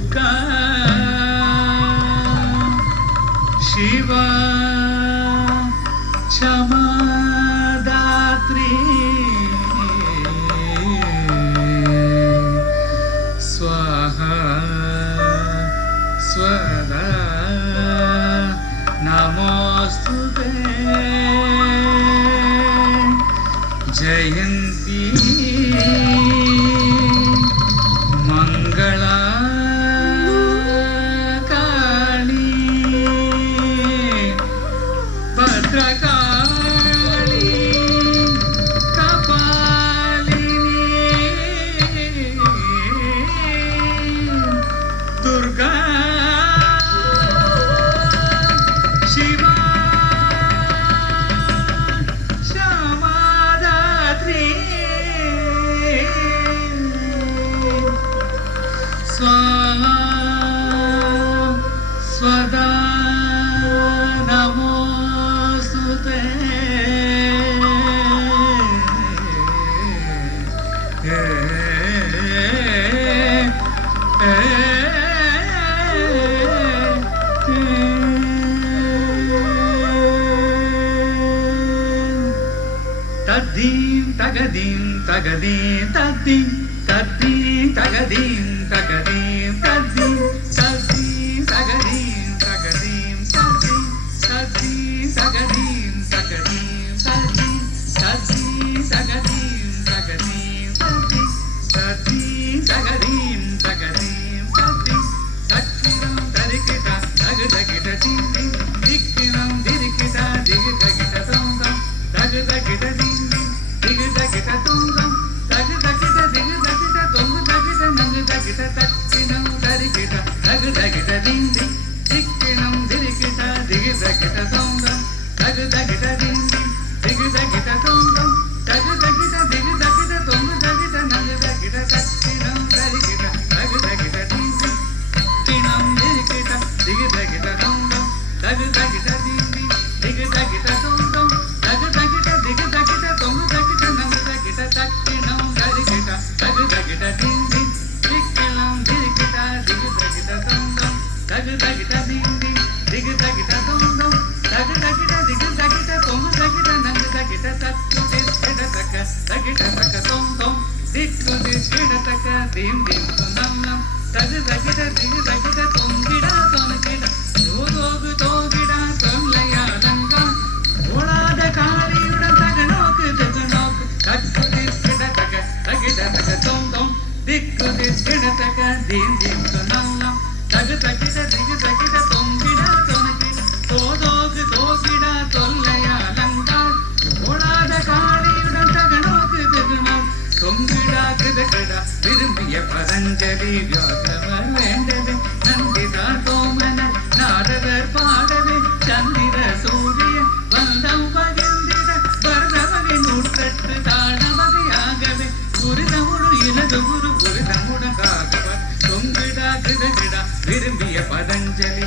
दुर्गा शिवा क्षमा दात्री स्वाहा स्वदा नमोस्तुते जयंती मंगला काली भद्रकाली कपालिनी दुर्गा शिवा क्षमादात्री स्वाहा स्वदा नमोस्तुते तद्दीं तगदीं तगदीं तद्दीं तद्दीं तगदीं तगदीं तद्दीं तद्दीं तगदीं तगदीं तद्दीं तद्दीं तगदीं तगदीं तद्दीं तद्दीं तगदीं तगदीं तद्दीं तद्दीं तगदीं तगदीं तद्दीं तक्किनं दरिकिटा तगदगिटा दिं दिक्किनं दिरिकिटा दिगदगिटा दं तगदगिटा दिं दिगदगिटा दं तगदगिटा दिगदगिटा दं तगदगिटा नगदगिटा तक्किनं दरिकिटा तगदगिटा दिं दिक्किनं दिरिकिटा दिगदगिटा दं तगदगिटा दिं दिगदगिटा दं तगदगिटा दिगदगिटा दं तगदगिटा नगदगिटा तक्किनं दरिकिटा तगदगिटा दिं दिक्किनं दिरिकिटा दिगदगिटा दं तगदगिटा दिं दिगदगिटा दं तगदगिटा दिगदगिटा दं तगदगिटा नगदगिटा तक्किनं दरिकिटा तगदगिटा दिं दिक्किनं दिरिकिटा दिगदगिटा दं तगदगिटा दिं दिगदगिटा दं तगदगिटा दिगदगिटा दं तगदगिटा नगदगिटा तक्किटा तक तगदगिटा तक दं दिक्कुदिक्किटा तक दिं दिं दं तगदगिटा दिगदगिटा दंगिडा दंगिडा யோகோகு தோகிடா தொல்லையா லங்கா ஓடாத காரியுடன் தகனோக்கு தகனோக்கு தக்குதிக்கிட தக தகிட தக தொம் தொம் திக்குதிக்கிட தக தீம் தீம் தொன்னல்லம் தகு தகிட திகு தகிட தொங்கிடா தொனகிட தோதோகு தோகிடா தொல்லையா லங்கா ஓடாத காரியுடன் தகனோக்கு தகனோக்கு தொங்கிடா கிடகிடா விரும்பிய பதஞ்சலி வியாசவர் வேண்டது நந்திதா தோமன நாரதர் பாடவே சந்திர சூரிய வந்தம் பகிர்ந்திட பரதவகை நூற்றெட்டு தாழவகையாகவே குருதமுடு இலது குரு குருதமுடகாகவர் தொங்கிடா கிடகிடா விரும்பிய பதஞ்சலி